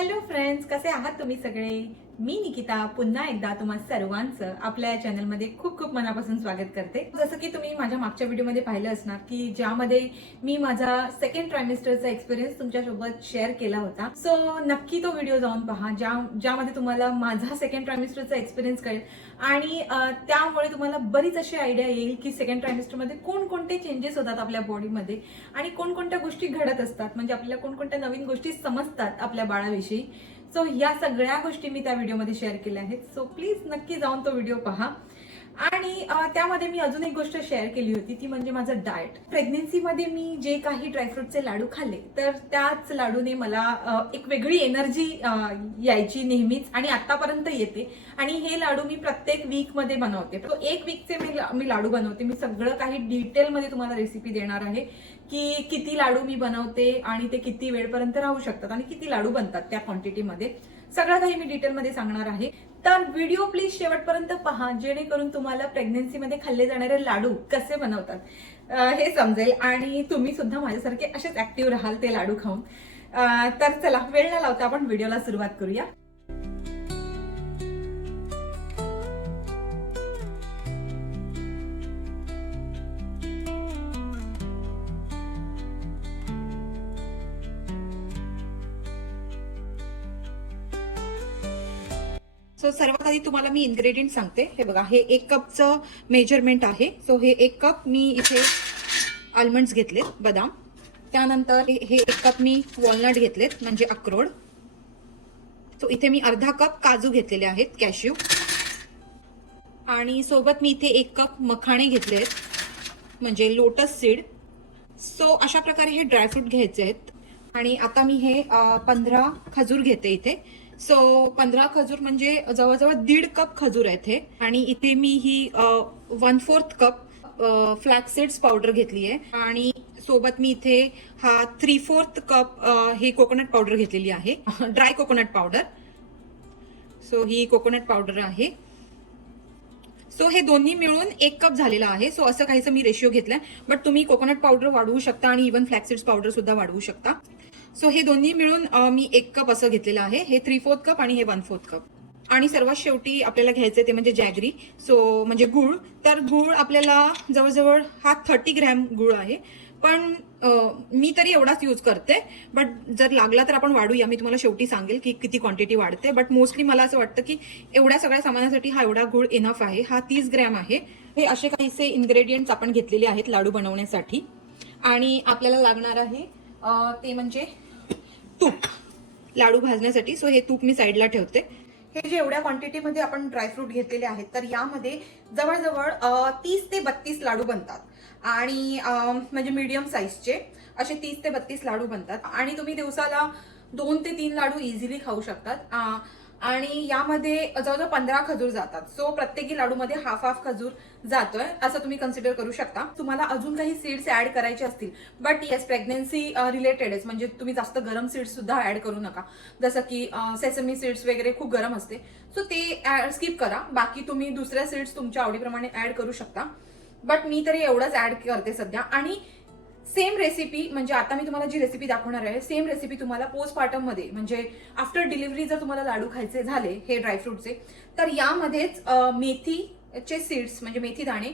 Hello friends, कसे आहात तुम्ही सगळे? मी निकिता पुन्हा एकदा तुम्हा सर्वांचं आपल्या चॅनलमध्ये खूप खूप मनापासून स्वागत करते. जसं की तुम्ही माझ्या मागच्या व्हिडिओमध्ये पाहिलं असणार की ज्यामध्ये मी माझा सेकंड ट्रायमिस्टरचा एक्सपिरियन्स तुमच्यासोबत शेअर केला होता. सो नक्की तो व्हिडिओ जाऊन पहा, ज्यामध्ये तुम्हाला माझा सेकंड ट्रायमिस्टरचा एक्सपिरियन्स कळेल आणि त्यामुळे तुम्हाला बरीच अशी आयडिया येईल की सेकंड ट्रायमिस्टरमध्ये कोणकोणते चेंजेस होतात आपल्या बॉडीमध्ये आणि कोणकोणत्या गोष्टी घडत असतात, म्हणजे आपल्याला कोणकोणत्या नवीन गोष्टी समजतात आपल्या बाळाविषयी. सो या सगळ्या गोष्टी मी त्या व्हिडिओमध्ये शेअर केल्या आहेत. सो प्लीज नक्की जाऊन तो व्हिडिओ पहा. आणि त्यामध्ये मी अजून एक गोष्ट शेअर केली होती, ती म्हणजे माझं डाएट. प्रेग्नेन्सीमध्ये मी जे काही ड्रायफ्रूटचे लाडू खाल्ले तर त्याच लाडूने मला एक वेगळी एनर्जी यायची नेहमीच आणि आतापर्यंत येते. आणि हे लाडू मी प्रत्येक वीकमध्ये बनवते. तो एक वीकचे मी लाडू बनवते. मी सगळं काही डिटेलमध्ये तुम्हाला रेसिपी देणार आहे की किती लाडू मी बनवते आणि ते किती वेळपर्यंत राहू शकतात आणि किती लाडू बनतात त्या क्वांटिटीमध्ये. सगळं काही मी डिटेलमध्ये सांगणार आहे. तर व्हिडिओ प्लीज शेवटपर्यंत पहा, जेणेकरून तुम्हाला प्रेग्नन्सीमध्ये खाल्ले जाणारे लाडू कसे बनवतात हे समजेल आणि तुम्ही सुद्धा माझ्यासारखे असेच ऍक्टिव्ह राहाल ते लाडू खाऊन. तर चला वेळ न लावता आपण व्हिडिओला सुरुवात करूया. सो सर्वात आधी तुम्हाला मी इन्ग्रेडियंट सांगते. हे बघा, हे 1 कपचं मेजरमेंट आहे. सो हे 1 कप मी इथे आल्मंड्स घेतलेत, बदाम. त्यानंतर हे 1 कप मी वॉलनट घेतलेत, म्हणजे अक्रोड. सो इथे मी अर्धा कप काजू घेतलेले आहेत, कॅश्यू. आणि सोबत मी इथे 1 कप मखाणे घेतलेत, म्हणजे लोटस सीड. सो अशा प्रकारे हे ड्रायफ्रूट घ्यायचे आहेत. आणि आता मी हे 15 खजूर घेते इथे. सो 15 खजूर म्हणजे जवळजवळ 1.5 कप खजूर आहेत हे. आणि इथे मी ही 1/4 कप फ्लॅक्स सीड्स पावडर घेतली आहे. आणि सोबत मी इथे हा 3/4 कप ही कोकोनट पावडर घेतलेली आहे, ड्राय कोकोनट पावडर. सो ही कोकोनट पावडर आहे. सो हे दोन्ही मिळून 1 कप झालेला आहे. सो असं काहीच मी रेशिओ घेतलाय. बट तुम्ही कोकोनट पावडर वाढवू शकता आणि इव्हन फ्लॅक्सीड्स पावडर सुद्धा वाढवू शकता. सो हे दोन्ही मिळून मी 1 कप असं घेतलेलं आहे. हे 3/4 कप आणि हे 1/4 कप. आणि सर्वात शेवटी आपल्याला घ्यायचं ते म्हणजे जॅगरी. सो म्हणजे गुळ. तर गुळ आपल्याला जवळजवळ हा 30 ग्रॅम गुळ आहे. पण मी तरी एवढाच यूज करते. बट जर लागला तर आपण वाढूया. मी तुम्हाला शेवटी सांगेल की किती क्वांटिटी वाढते. बट मोस्टली मला असं वाटतं की एवढ्या सगळ्या सामानासाठी हा एवढा गुळ इनफ आहे. हा 30 ग्रॅम आहे. हे असे काहीसे इन्ग्रेडियंट्स आपण घेतलेले आहेत लाडू बनवण्यासाठी. आणि आपल्याला लागणार आहे ते म्हणजे तूप लाडू भाजण्यासाठी. सो हे तूप मी साईडला ठेवते. हे जे एवढ्या क्वांटिटीमध्ये आपण ड्रायफ्रूट घेतलेले आहेत तर यामध्ये जवळजवळ 30 ते 32 लाडू बनतात. आणि म्हणजे मीडियम साईजचे असे 30 ते 32 लाडू बनतात. आणि तुम्ही दिवसाला 2 ते 3 लाडू इझिली खाऊ शकतात. आणि यामध्ये जवळजवळ 15 खजूर जातात. सो प्रत्येकी लाडूमध्ये हाफ खजूर जातोय असं तुम्ही कन्सिडर करू शकता. तुम्हाला अजून काही सीड्स ऍड करायचे असतील, बट येस प्रेग्नेन्सी रिलेटेडच, म्हणजे तुम्ही जास्त गरम सीड्स सुद्धा ऍड करू नका. जसं की सेसमी सीड्स वगैरे खूप गरम असते, सो ते स्किप करा. बाकी तुम्ही दुसऱ्या सीड्स तुमच्या आवडीप्रमाणे ऍड करू शकता. बट मी तरी एवढंच ऍड करते सध्या. आणि सेम रेसिपी, म्हणजे आता मी तुम्हाला जी रेसिपी दाखवणार आहे सेम रेसिपी तुम्हाला पोस्टपार्टम मध्ये, म्हणजे आफ्टर डिलिव्हरी जर तुम्हाला लाडू खायचे झाले हे ड्रायफ्रूटचे, तर यामध्येच मेथीचे सीड्स म्हणजे मेथी दाणे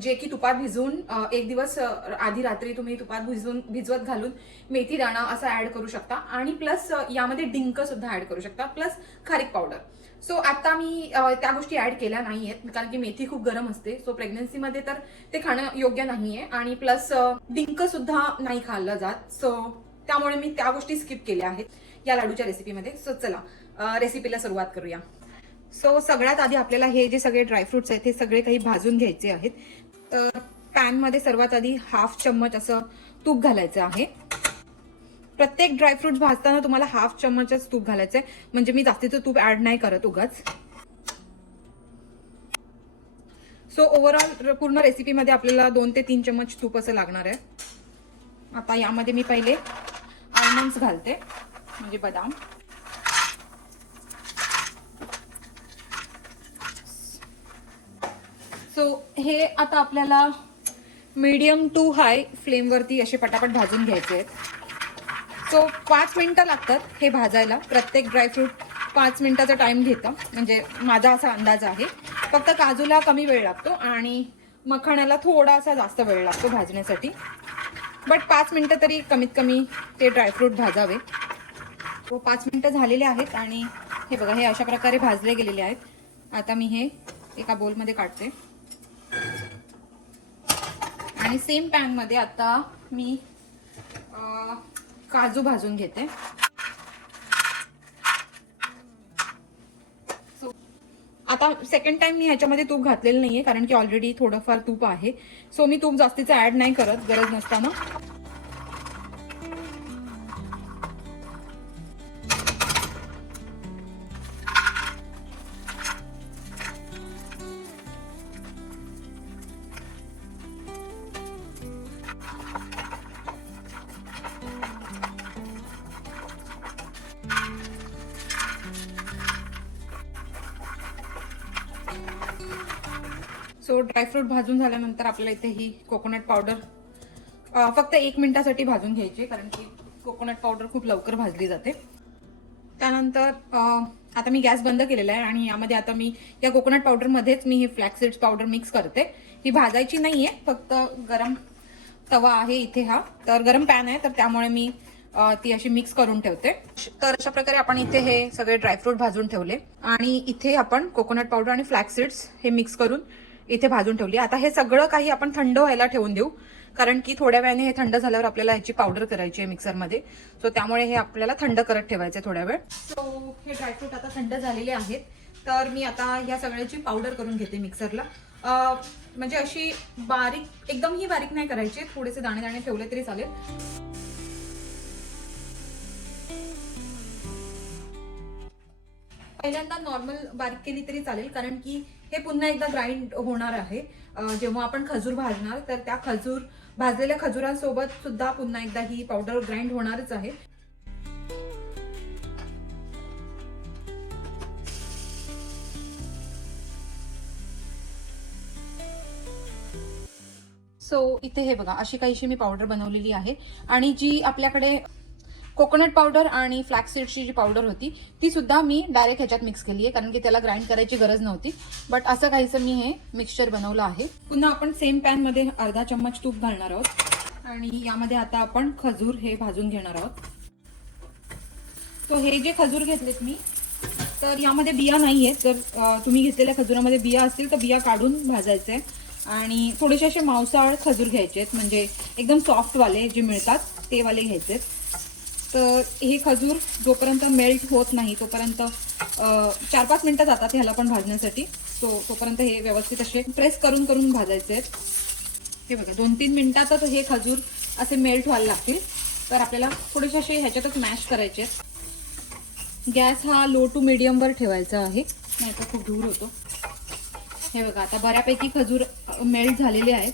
जे की तुपात भिजवून 1 दिवस आधी रात्री तुम्ही तुपात भिजवत घालून मेथी दाणा असा ऍड करू शकता. आणि प्लस यामध्ये डिंक सुद्धा ऍड करू शकता, प्लस खारीक पावडर. सो आता मी त्या गोष्टी ऍड केल्या नाहीयेत, कारण की मेथी खूप गरम असते. सो प्रेग्नन्सीमध्ये तर ते खाणं योग्य नाहीये. आणि प्लस डिंक सुद्धा नाही खाल्लं जात. सो त्यामुळे मी त्या गोष्टी स्किप केल्या आहेत या लाडूच्या रेसिपीमध्ये. सो चला रेसिपीला सुरुवात करूया. सो सगळ्यात आधी आपल्याला हे जे सगळे ड्रायफ्रुट्स आहेत हे सगळे काही भाजून घ्यायचे आहेत. तर पॅनमध्ये सर्वात आधी हाफ चम्मच असं तूप घालायचं आहे. प्रत्येक ड्रायफ्रुट्स भाजताना तुम्हाला हाफ चम्मचच तूप घालायचंय, म्हणजे मी जास्तीचं तूप ऍड नाही करत उगाच. सो ओव्हरऑल पूर्ण रेसिपीमध्ये आपल्याला 2 ते 3 चम्मच तूप असं लागणार आहे. आता यामध्ये मी पहिले आल्मंड्स घालते, म्हणजे बदाम. सो हे आता आपल्याला मीडियम टू हाय फ्लेमवरती असे पटापट भाजून घ्यायचे आहेत. सो 5 मिनिटं लागतात हे भाजायला. प्रत्येक ड्रायफ्रूट 5 मिनिटाचा टाइम घेतं, म्हणजे माझा असा अंदाज आहे. फक्त काजूला कमी वेळ लागतो आणि मखाण्याला थोडासा जास्त वेळ लागतो भाजण्यासाठी. बट 5 मिनिटं तरी कमीत कमी ते ड्रायफ्रूट भाजावे. तो 5 मिनिटं झालेले आहेत आणि हे बघा, हे अशा प्रकारे भाजले गेलेले आहेत. आता मी हे एका बोलमध्ये काढते आणि सेम पॅनमध्ये आता मी काजू भाजून घेते. आता सेकंड टाइम मी ह्याच्यामध्ये तूप घातलेलं नाहीये, कारण की ऑलरेडी थोडंफार तूप आहे. सो मी तूप जास्तीचं ऍड नाही करत गरज नसताना. सो ड्रायफ्रूट भाजून झाल्यानंतर आपल्याला इथे ही कोकोनट पावडर फक्त 1 मिनिटासाठी भाजून घ्यायची, कारण की कोकोनट पावडर खूप लवकर भाजली जाते. त्यानंतर आता मी गॅस बंद केलेला आहे आणि यामध्ये आता मी या कोकोनट पावडरमध्येच मी ही फ्लॅक्स सीड्स पावडर मिक्स करते. ही भाजायची नाहीये, फक्त गरम तवा आहे इथे हा, तर गरम पॅन आहे, तर त्यामुळे मी ती अशी मिक्स करून ठेवते. तर अशा प्रकारे आपण इथे हे सगळे ड्रायफ्रूट भाजून ठेवले आणि इथे आपण कोकोनट पावडर आणि फ्लॅक्स सीड्स हे मिक्स करून इथे भाजून ठेवली. आता हे सगळं काही आपण थंड व्हायला ठेवून देऊ, कारण की थोड्या वेळाने हे थंड झाल्यावर आपल्याला ह्याची पावडर करायची आहे मिक्सरमध्ये. सो त्यामुळे हे आपल्याला थंड करत ठेवायचं आहे थोड्या वेळ. सो हे ड्रायफ्रूट आता थंड झालेले आहेत, तर मी आता या सगळ्याची पावडर करून घेते मिक्सरला. म्हणजे अशी बारीक, एकदम ही बारीक नाही करायची, थोडेसे दाणे दाणे ठेवले तरी चालेल. पहिल्यांदा नॉर्मल बारीक केली तरी चालेल, कारण की हे पुन्हा एकदा ग्राइंड होणार आहे. जेव्हा आपण खजूर भाजणार, तर त्या भाजलेल्या खजुरांसोबत सुद्धा पुन्हा एकदा ही पावडर ग्राइंड होणारच आहे. सो इथे हे बघा, अशी काहीशी मी पावडर बनवलेली आहे. आणि जी आपल्याकडे कोकोनट पावडर आणि फ्लॅक्स सीड्सची जी पावडर होती, ती सुद्धा मी डायरेक्ट ह्याच्यात मिक्स केली आहे, कारण की त्याला ग्राइंड करायची गरज नव्हती. बट असं काहीसं मी हे मिक्सचर बनवलं आहे. पुन्हा आपण सेम पॅनमध्ये अर्धा चम्मच तूप घालणार आहोत आणि यामध्ये आता आपण खजूर हे भाजून घेणार आहोत. तो हे जे खजूर घेतलेत मी, तर यामध्ये बिया नाही आहेत. जर तुम्ही घेतलेल्या खजुरामध्ये बिया असतील तर बिया काढून भाजायचे आणि थोडेसे असे मांसाळ खजूर घ्यायचे आहेत, म्हणजे एकदम सॉफ्टवाले जे मिळतात ते वाले घ्यायचे. तर हे खजूर जोपर्यंत मेल्ट होत नाही तोपर्यंत 4-5 मिनिटं जातात ह्याला पण भाजण्यासाठी. तोपर्यंत हे व्यवस्थित असे प्रेस करून करून भाजायचे आहेत. हे बघा, 2-3 मिनिटातच हे खजूर असे मेल्ट व्हायला लागतील. तर आपल्याला थोडेसे असे ह्याच्यातच मॅश करायचे आहेत. गॅस हा लो टू मीडियमवर ठेवायचा आहे, नाही तर खूप धूर होतो. हे बघा, आता बऱ्यापैकी खजूर मेल्ट झालेले आहेत,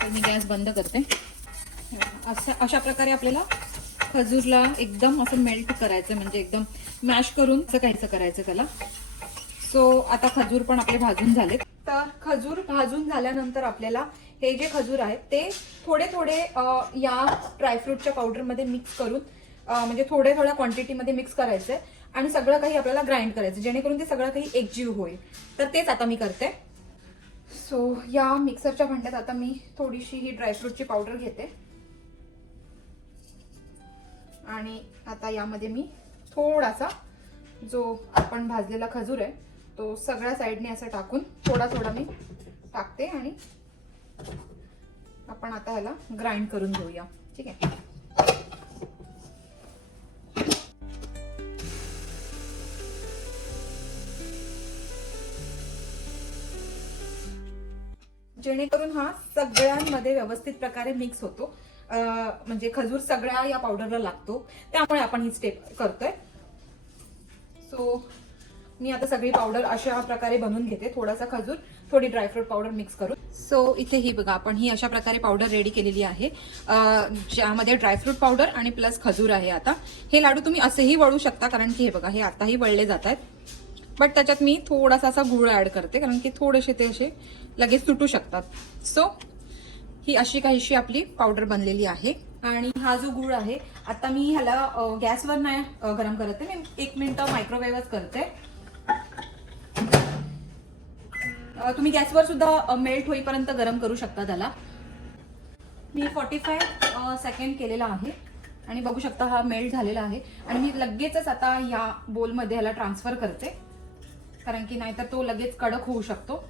तर मी गॅस बंद करते. अशा प्रकारे आपल्याला खजूरला एकदम असं मेल्ट करायचं, म्हणजे एकदम मॅश करून असं काहीचं करायचं त्याला. सो आता खजूर पण आपले भाजून झालेत. तर खजूर भाजून झाल्यानंतर आपल्याला हे जे खजूर आहेत ते थोडे थोडे या ड्रायफ्रूटच्या पावडरमध्ये मिक्स करून, म्हणजे थोड्या थोड्या क्वांटिटीमध्ये मिक्स करायचंय आणि सगळं काही आपल्याला ग्राइंड करायचं, जेणेकरून ते सगळं काही एकजीव होईल. तर तेच आता मी करते. सो या मिक्सरच्या भांड्यात आता मी थोडीशी ही ड्रायफ्रूटची पावडर घेते आणि आता यामध्ये मी थोडासा जो आपण भाजलेला खजूर आहे तो सगळ्या साईडने असं टाकून थोडा थोडा मी टाकते आणि आपण आता ह्याला ग्राइंड करून घेऊया. ठीक आहे. जेणेकरून हा सगळ्यांमध्ये व्यवस्थित प्रकारे मिक्स होतो, म्हणजे खजूर सगळ्या या पावडरला लागतो, त्यामुळे आपण ही स्टेप करतोय. सो मी आता सगळी पावडर अशा प्रकारे बनवून घेते, थोडासा खजूर, थोडी ड्रायफ्रूट पावडर मिक्स करून. सो इथे ही बघा, आपण ही अशा प्रकारे पावडर रेडी केलेली आहे, ज्यामध्ये ड्रायफ्रूट पावडर आणि प्लस खजूर आहे. आता हे लाडू तुम्ही असेही वळू शकता, कारण की हे बघा, हे आताही वळले जात आहेत. बट त्याच्यात मी थोडासा असा गुळ ऍड करते, कारण की थोडेसे ते असे लगेच तुटू शकतात. सो ही अशी काहीशी आपली पावडर बनलेली आहे. आणि हा जो गूळ आहे, आता मी ह्याला गॅसवर नाही गरम करते, मी 1 मिनिट मायक्रोवेव्हच करते. तुम्ही गॅसवर सुद्धा मेल्ट होईपर्यंत गरम करू शकता त्याला. मी 45 सेकंड केलेला आहे आणि बघू शकता हा मेल्ट झालेला आहे. आणि मी लगेचच आता या बोलमध्ये ह्याला ट्रान्सफर करते, कारण की नाहीतर तो लगेच कडक होऊ शकतो.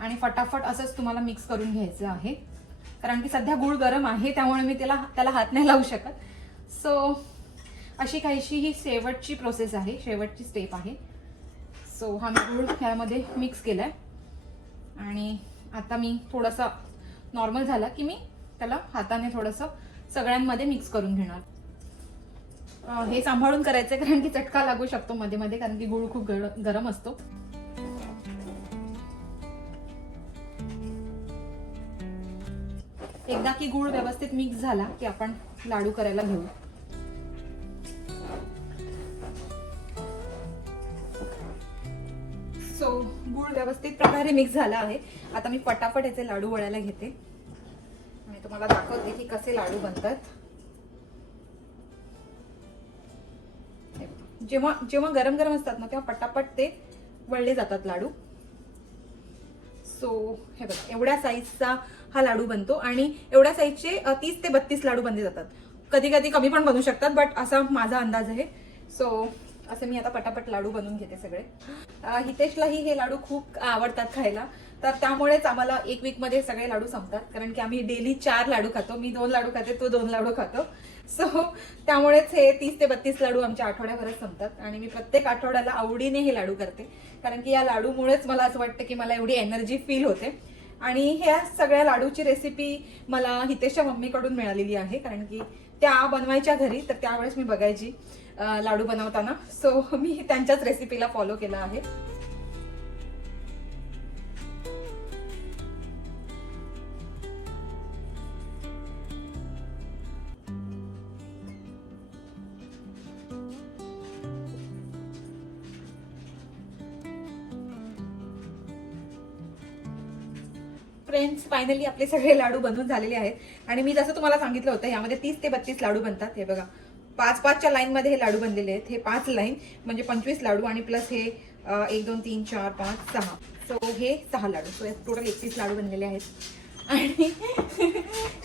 आणि फटाफट असंच तुम्हाला मिक्स करून घ्यायचं आहे, कारण की सध्या गूळ गरम आहे, त्यामुळे मी त्याला हात नाही लावू शकत. सो अशी काहीशी ही शेवटची प्रोसेस आहे, शेवटची स्टेप आहे. सो हा मी गूळ ह्यामध्ये मिक्स केलाय आणि आता मी थोडासा नॉर्मल झाला की मी त्याला हाताने थोडंसं सगळ्यांमध्ये मिक्स करून घेणार. हे सांभाळून करायचंय, कारण की चटका लागू शकतो मध्ये मध्ये, कारण की गूळ खूप गरम असतो. एकदा की गूळ व्यवस्थित मिक्स झाला की आपण लाडू करायला घेऊ. सो गूळ व्यवस्थित प्रकारे मिक्स झाला आहे. आता मी पटापट याचे लाडू वळायला घेते आणि तुम्हाला दाखवते की कसे लाडू बनतात. जेव्हा जेव्हा गरम गरम असतात ना, तेव्हा पटापट ते वळले जातात लाडू. सो हे बघा, एवढ्या साईजचा हा लाडू बनतो आणि एवढ्या साईजचे 30 ते 32 लाडू बनले जातात. कधी कधी कमी पण बनू शकतात, बट असा माझा अंदाज आहे. सो असे मी आता पटापट लाडू बनवून घेते सगळे. हितेशलाही हे लाडू खूप आवडतात खायला, तर त्यामुळेच आम्हाला 1 वीकमध्ये सगळे लाडू संपतात, कारण की आम्ही डेली 4 लाडू खातो. मी 2 लाडू खाते, तो 2 लाडू खातो. सो त्यामुळेच हे 30 ते 32 लाडू आमच्या आठवड्याभरात संपतात. आणि मी प्रत्येक आठवड्याला आवडीने हे लाडू करते, कारण की या लाडूमुळेच मला असं वाटतं की मला एवढी एनर्जी फील होते. आणि ह्या सगळ्या लाडूची रेसिपी मला हितेशच्या मम्मीकडून मिळालेली आहे, कारण की त्या बनवायच्या घरी, तर त्यावेळेस मी बघायची लाडू बनवताना. सो मी त्यांच्याच रेसिपीला फॉलो केलं आहे. फ्रेंड्स, फायनली आपले सगळे लाडू बनवून झालेले आहेत. आणि मी जसं तुम्हाला सांगितलं होतं, यामध्ये 30 ते 32 लाडू बनतात. हे बघा, 5-5च्या लाईन मध्ये हे लाडू बनलेले आहेत. हे 5 लाईन म्हणजे 25 लाडू, आणि प्लस हे 1 2 3 4 5 6. सो हे 6 लाडू. सो टोटल 31 लाडू बनलेले आहेत.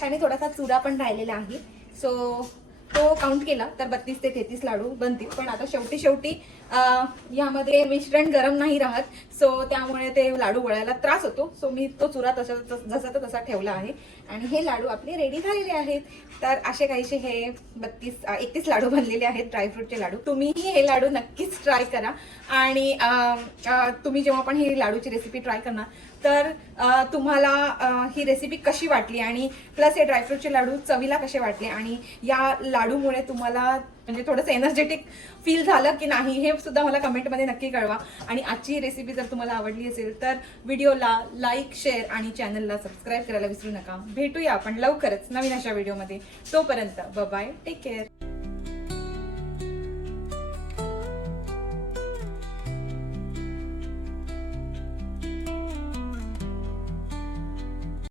आणि थोडासा चुरा पण राहिलेला आहे. सो तो काउंट केला तर 32 ते 33 लाडू बनतील. पण आता शेवटी यामध्ये मिश्रण गरम नाही राहत, सो त्यामुळे ते लाडू वळायला त्रास होतो. सो मी तो चुरा जसा तसा ठेवला आहे. आणि हे लाडू आपले रेडी झालेले आहेत. तर असे काहीसे हे 31 लाडू बनलेले आहेत, ड्रायफ्रूटचे लाडू. तुम्हीही हे लाडू नक्कीच ट्राय करा. आणि तुम्ही जेव्हा पण ही लाडूची रेसिपी ट्राय करणार, तर तुम्हाला ही रेसिपी कशी वाटली, आणि प्लस हे ड्रायफ्रूटचे लाडू चवीला कसे वाटले, आणि या लाडूमुळे तुम्हाला म्हणजे थोडंसं एनर्जेटिक फील झालं की नाही, हे सुद्धा मला कमेंटमध्ये नक्की कळवा. आणि आजची रेसिपी जर तुम्हाला आवडली असेल तर व्हिडिओला लाईक, शेअर आणि चॅनलला सबस्क्राईब करायला विसरू नका. भेटूया आपण लवकरच नवीन अशा व्हिडिओमध्ये. तोपर्यंत बाय, टेक केअर.